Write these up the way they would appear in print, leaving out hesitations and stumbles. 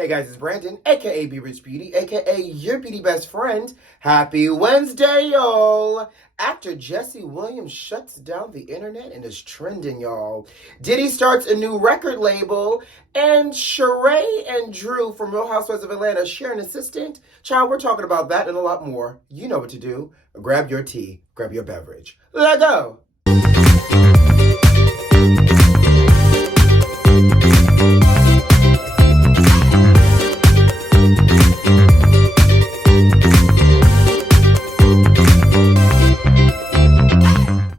Hey guys, it's Brandon, aka B.Rich Beauty, aka your beauty best friend. Happy Wednesday, y'all! Actor Jesse Williams shuts down the internet and is trending, y'all. Diddy starts a new record label, and Sheree and Drew from Real Housewives of Atlanta share an assistant. Child, we're talking about that and a lot more. You know what to do. Grab your tea, grab your beverage. Let's go!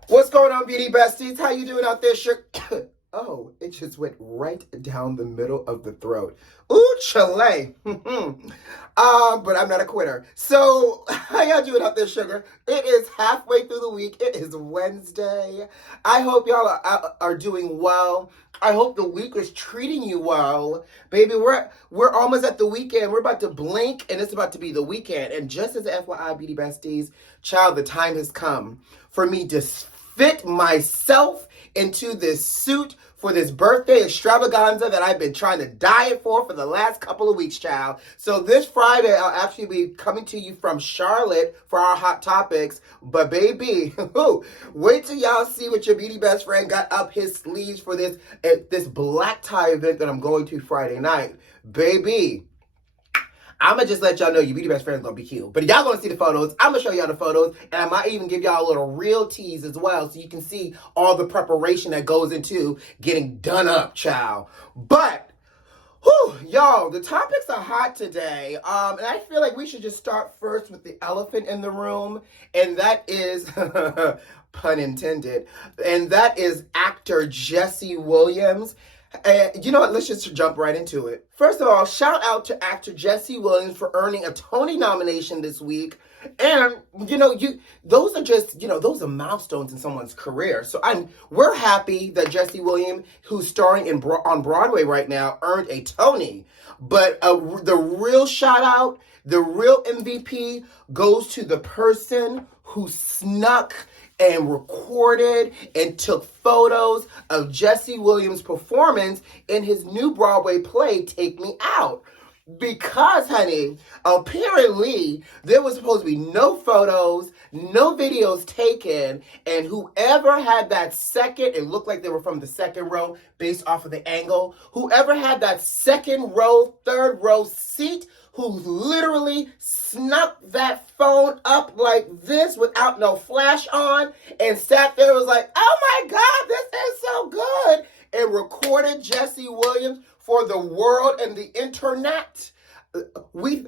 What's going on, Beauty Besties? How you doing out there? Oh, it just went right down the middle of the throat. Ooh, chile. But I'm not a quitter. So, how y'all doing out there, sugar? It is halfway through the week. It is Wednesday. I hope y'all are doing well. I hope the week is treating you well. Baby, we're almost at the weekend. We're about to blink, and it's about to be the weekend. And just as FYI, Beauty Besties, child, the time has come for me to fit myself into this suit for this birthday extravaganza that I've been trying to diet for the last couple of weeks, child. So this Friday, I'll actually be coming to you from Charlotte for our Hot Topics. But baby, wait till y'all see what your beauty best friend got up his sleeves for this black tie event that I'm going to Friday night. Baby, I'm going to just let y'all know your beauty best friend's going to be cute. But y'all going to see the photos. I'm going to show y'all the photos. And I might even give y'all a little real tease as well so you can see all the preparation that goes into getting done up, child. But, y'all, the topics are hot today. And I feel like we should just start first with the elephant in the room. And that is, pun intended, and that is actor Jesse Williams. You know what? Let's just jump right into it. First of all, shout out to actor Jesse Williams for earning a Tony nomination this week. And, those are milestones in someone's career. So we're happy that Jesse Williams, who's starring on Broadway right now, earned a Tony. But the real shout out, the real MVP goes to the person who snuck and recorded and took photos of Jesse Williams' performance in his new Broadway play, Take Me Out. Because, honey, apparently there was supposed to be no photos, no videos taken, and whoever had that second, it looked like they were from the second row based off of the angle, whoever had that second row, third row seat, who literally snuck that phone up like this without no flash on and sat there and was like, oh my God, this is so good, and recorded Jesse Williams for the world and the internet. We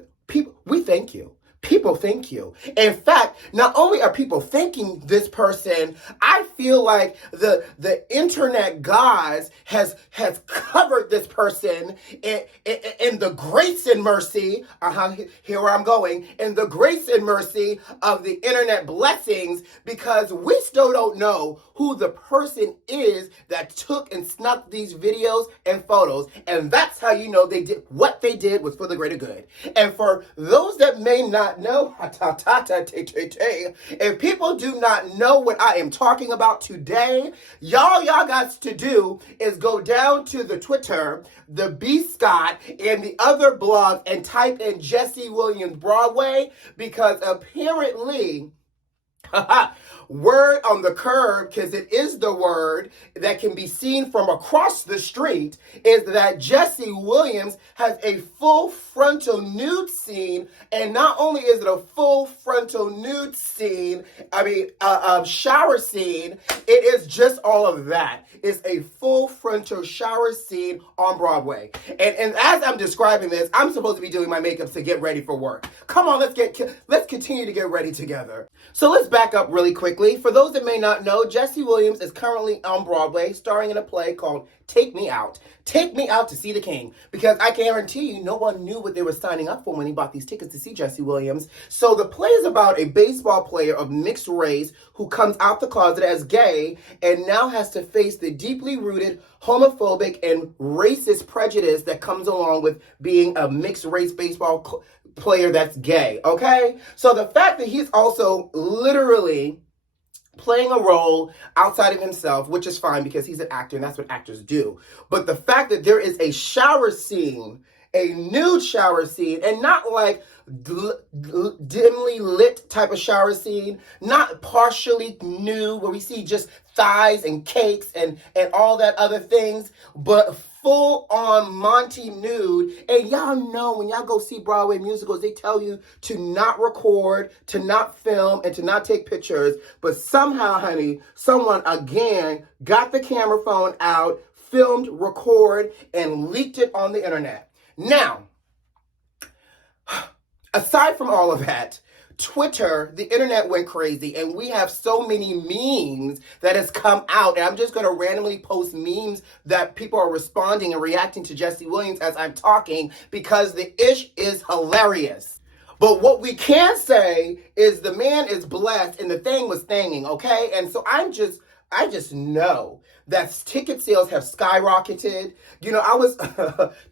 thank you. People thank you. In fact, not only are people thanking this person, I feel like the internet gods has covered this person in the grace and mercy. Here where I'm going. In the grace and mercy of the internet blessings, because we still don't know who the person is that took and snuck these videos and photos. And that's how you know what they did was for the greater good. And for those that may not know, if people do not know what I am talking about today, y'all got to do is go down to the Twitter, the B. Scott, and the other blogs and type in Jesse Williams Broadway, because apparently, word on the curb, because it is the word that can be seen from across the street, is that Jesse Williams has a full frontal nude scene. And not only is it a full frontal nude scene, shower scene, it is just all of that. It's a full frontal shower scene on Broadway. And as I'm describing this, I'm supposed to be doing my makeup to get ready for work. Come on, let's continue to get ready together. So let's back up really quickly. For those that may not know, Jesse Williams is currently on Broadway, starring in a play called Take Me Out. Take me out to see the king. Because I guarantee you, no one knew what they were signing up for when he bought these tickets to see Jesse Williams. So the play is about a baseball player of mixed race who comes out the closet as gay and now has to face the deeply rooted homophobic and racist prejudice that comes along with being a mixed race baseball player that's gay, okay? So the fact that he's also literally playing a role outside of himself, which is fine because he's an actor and that's what actors do. But the fact that there is a shower scene a nude shower scene, and not like dimly lit type of shower scene, not partially nude where we see just thighs and cakes and all that other things, but full on Monty nude. And y'all know when y'all go see Broadway musicals, they tell you to not record, to not film, and to not take pictures. But somehow, honey, someone again got the camera phone out, filmed, record, and leaked it on the internet. Now, aside from all of that, Twitter, the internet went crazy, and we have so many memes that has come out, and I'm just going to randomly post memes that people are responding and reacting to Jesse Williams as I'm talking, because the ish is hilarious. But what we can say is the man is blessed, and the thing was thanging, okay? And so I just know that ticket sales have skyrocketed. You know, I was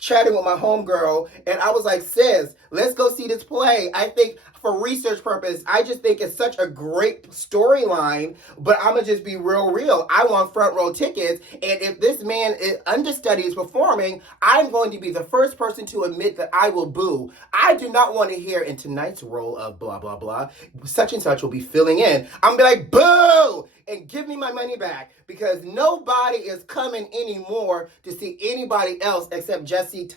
chatting with my homegirl, and I was like, sis, let's go see this play. I think for research purpose, I just think it's such a great storyline, but I'm going to just be real. I want front row tickets, and if this man understudy is performing, I'm going to be the first person to admit that I will boo. I do not want to hear in tonight's role of blah, blah, blah, such and such will be filling in. I'm going to be like, boo! And give me my money back, because nobody is coming anymore to see anybody else except Jesse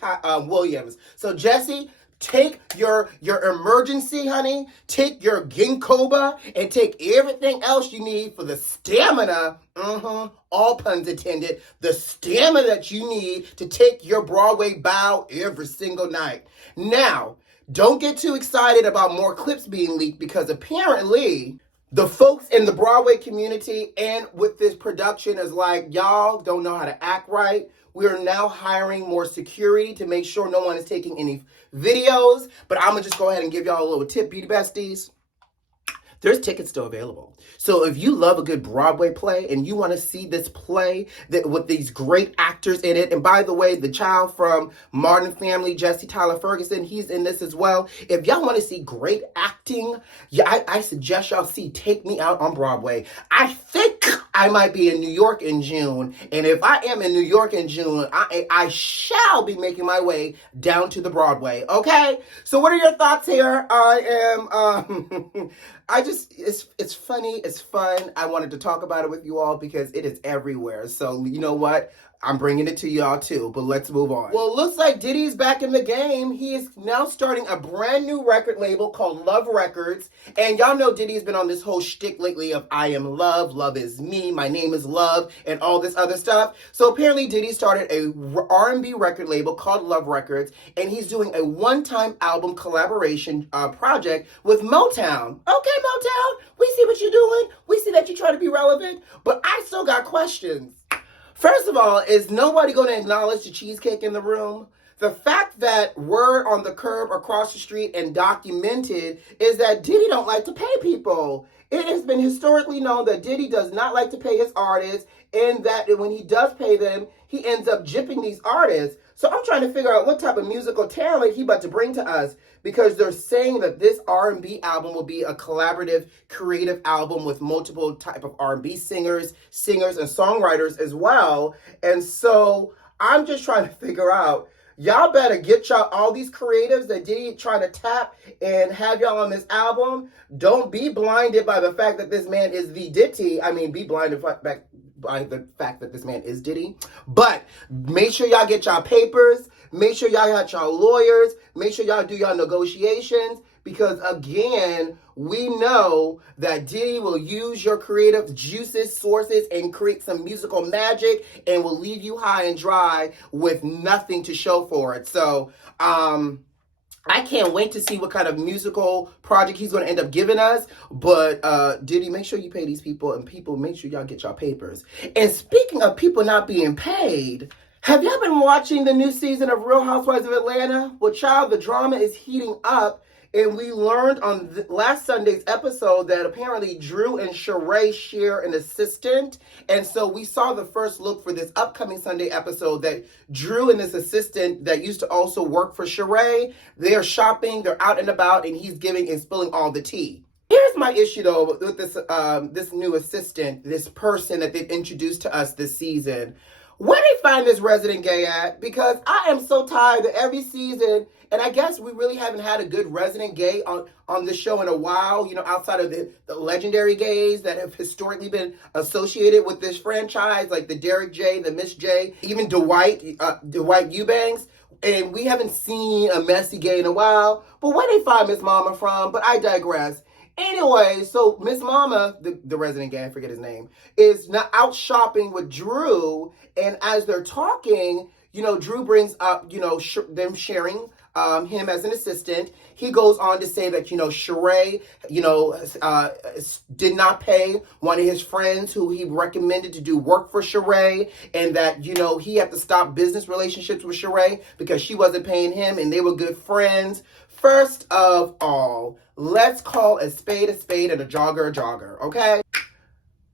Williams. So Jesse, take your emergency, honey. Take your ginkgo and take everything else you need for the stamina. All puns intended. The stamina that you need to take your Broadway bow every single night. Now, don't get too excited about more clips being leaked, because apparently the folks in the Broadway community and with this production is like, y'all don't know how to act right. We are now hiring more security to make sure no one is taking any videos. But I'm going to just go ahead and give y'all a little tip, Beauty Besties. There's tickets still available. So if you love a good Broadway play and you want to see this play with these great actors in it, and by the way, the child from Martin Family, Jesse Tyler Ferguson, he's in this as well. If y'all want to see great acting, I suggest y'all see Take Me Out on Broadway. I think I might be in New York in June, and if I am in New York in June, I shall be making my way down to the Broadway, okay? So what are your thoughts here? It's funny, it's fun. I wanted to talk about it with you all because it is everywhere. So you know what? I'm bringing it to y'all too, but let's move on. Well, it looks like Diddy's back in the game. He is now starting a brand new record label called Love Records. And y'all know Diddy's been on this whole shtick lately of I am love, love is me, my name is love, and all this other stuff. So apparently Diddy started a R&B record label called Love Records, and he's doing a one-time album collaboration project with Motown. Okay, Motown, we see what you're doing. We see that you're trying to be relevant, but I still got questions. First of all, is nobody going to acknowledge the cheesecake in the room? The fact that word on the curb across the street and documented is that Diddy don't like to pay people. It has been historically known that Diddy does not like to pay his artists, and that when he does pay them, he ends up gypping these artists. So I'm trying to figure out what type of musical talent he about to bring to us, because they're saying that this R&B album will be a collaborative, creative album with multiple type of R&B singers, and songwriters as well. And so I'm just trying to figure out, y'all better get y'all all these creatives that Diddy trying to tap and have y'all on this album. Don't be blinded by the fact that this man is the Diddy. I mean, be blinded by the fact that this man is Diddy. But make sure y'all get y'all papers. Make sure y'all got y'all lawyers. Make sure y'all do y'all negotiations. Because again, we know that Diddy will use your creative juices, sources, and create some musical magic, and will leave you high and dry with nothing to show for it. So, I can't wait to see what kind of musical project he's going to end up giving us. But Diddy, make sure you pay these people, and people, make sure y'all get y'all papers. And speaking of people not being paid, have y'all been watching the new season of Real Housewives of Atlanta? Well, child, the drama is heating up. And we learned on last Sunday's episode that apparently Drew and SHEREÉ share an assistant. And so we saw the first look for this upcoming Sunday episode that Drew and this assistant that used to also work for SHEREÉ, they're shopping, they're out and about, and he's giving and spilling all the tea. Here's my issue though with this new assistant, this person that they've introduced to us this season. Where they find this resident gay at? Because I am so tired that every season, and I guess we really haven't had a good resident gay on this show in a while, outside of the legendary gays that have historically been associated with this franchise, like the Derek J, the Miss J, even Dwight Eubanks. And we haven't seen a messy gay in a while. But where they find Miss Mama from? But I digress. Anyway, so Miss Mama, the resident gay, I forget his name, is not out shopping with Drew. And as they're talking, Drew brings up, them sharing him as an assistant. He goes on to say that, SHEREÉ, did not pay one of his friends who he recommended to do work for SHEREÉ, and that, he had to stop business relationships with SHEREÉ because she wasn't paying him and they were good friends. First of all, let's call a spade and a jogger, okay?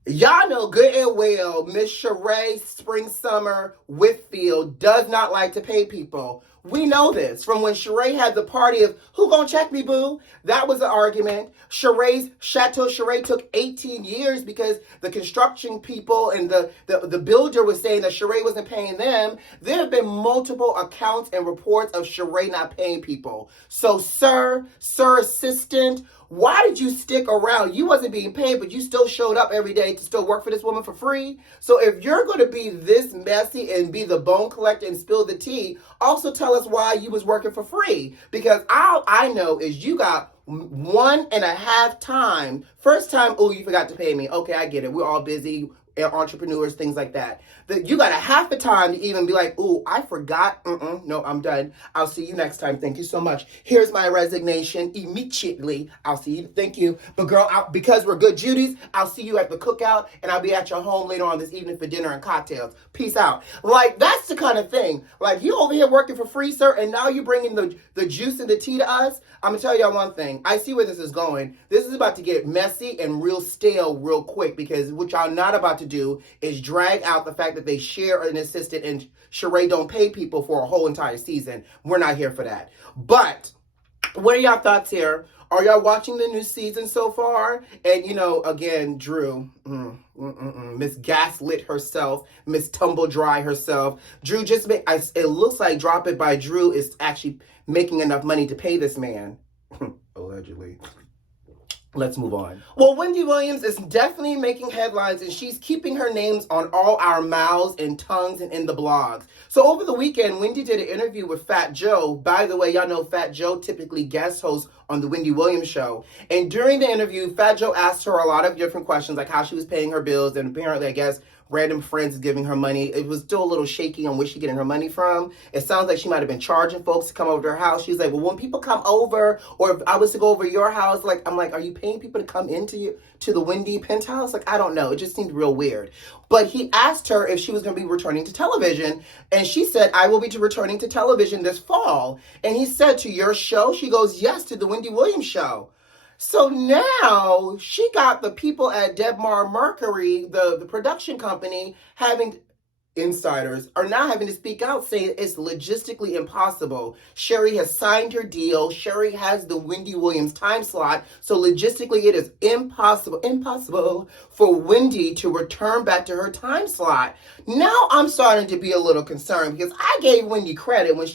Y'all know good and well Miss Sheree Spring-Summer Whitfield does not like to pay people. We know this from when Sheree had the party of, who gonna check me, boo? That was the argument. Chateau Sheree took 18 years because the construction people and the builder was saying that Sheree wasn't paying them. There have been multiple accounts and reports of Sheree not paying people. So, sir assistant, why did you stick around? You wasn't being paid, but you still showed up every day to still work for this woman for free. So if you're going to be this messy and be the bone collector and spill the tea, also tell us why you was working for free. Because all I know is you got 1.5 time. First time, oh, you forgot to pay me. Okay, I get it. We're all busy. Entrepreneurs, things like that. You got a half the time to even be like, ooh, I forgot. No, I'm done. I'll see you next time. Thank you so much. Here's my resignation immediately. I'll see you. Thank you. But girl, because we're good Judies, I'll see you at the cookout and I'll be at your home later on this evening for dinner and cocktails. Peace out. Like, that's the kind of thing. Like, you over here working for free, sir, and now you're bringing the juice and the tea to us. I'm going to tell y'all one thing. I see where this is going. This is about to get messy and real stale real quick, because what y'all not about to do is drag out the fact that they share an assistant and Sheree don't pay people for a whole entire season. We're not here for that. But what are y'all thoughts here? Are y'all watching the new season so far? And, again, Drew, Miss Gaslit herself, Miss Tumble Dry herself. Drew just it looks like Drop It by Drew is actually making enough money to pay this man. Allegedly. Let's move on. Well, Wendy Williams is definitely making headlines, and she's keeping her names on all our mouths and tongues and in the blogs. So over the weekend, Wendy did an interview with Fat Joe. By the way, y'all know Fat Joe typically guest hosts on the Wendy Williams show. And during the interview, Fat Joe asked her a lot of different questions, like how she was paying her bills, and apparently, I guess, random friends giving her money. It was still a little shaky on where she's getting her money from. It sounds like she might have been charging folks to come over to her house. She's like, well, when people come over, or if I was to go over your house, I'm like, are you paying people to come to the Wendy penthouse? Like, I don't know. It just seemed real weird. But he asked her if she was going to be returning to television. And she said, I will be returning to television this fall. And he said, to your show? She goes, yes, to the Wendy Williams show. So now she got the people at Debmar Mercury, the production company, insiders are now having to speak out, saying it's logistically impossible. SHEREÉ has signed her deal. SHEREÉ has the Wendy Williams time slot. So logistically, it is impossible for Wendy to return back to her time slot. Now I'm starting to be a little concerned, because I gave Wendy credit when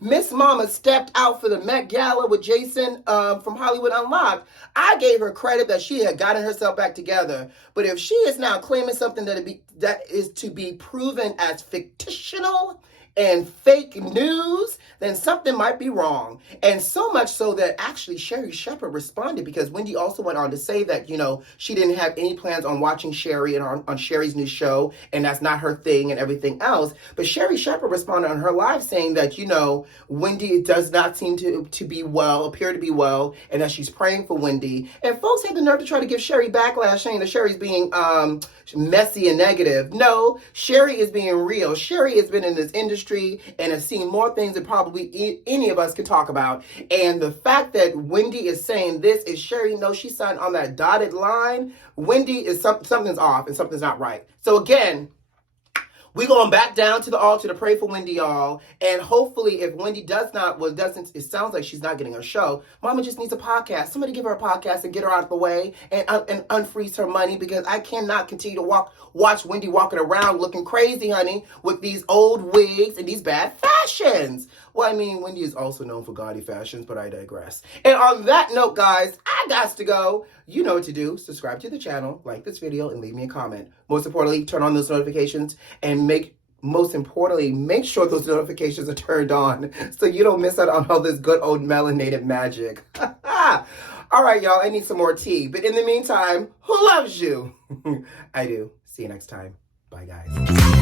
Miss Mama stepped out for the Met Gala with Jason from Hollywood Unlocked. I gave her credit that she had gotten herself back together. But if she is now claiming something that is to be proven as fictional and fake news, then something might be wrong. And so much so that actually Sheree Shepherd responded, because Wendy also went on to say that, she didn't have any plans on watching Sheree and on Sheree's new show, and that's not her thing and everything else. But Sheree Shepherd responded on her live saying that, Wendy does not seem to appear to be well, and that she's praying for Wendy. And folks had the nerve to try to give Sheree backlash, saying that Sheree's being messy and negative. No, Sheree is being real. Sheree has been in this industry and has seen more things than probably any of us could talk about. And the fact that Wendy is saying this is Sheree knows she signed on that dotted line. Wendy is something's off and something's not right. So again, We going back down to the altar to pray for Wendy, y'all. And hopefully, if Wendy doesn't, it sounds like she's not getting her show. Mama just needs a podcast. Somebody give her a podcast and get her out of the way and unfreeze her money, because I cannot continue to watch Wendy walking around looking crazy, honey, with these old wigs and these bad fashions. Well, I mean, Wendy is also known for gaudy fashions, but I digress. And on that note, guys, I got to go. You know what to do. Subscribe to the channel, like this video, and leave me a comment. Most importantly, turn on those notifications, and make sure those notifications are turned on so you don't miss out on all this good old melanated magic. All right, y'all, I need some more tea. But in the meantime, who loves you? I do. See you next time. Bye, guys.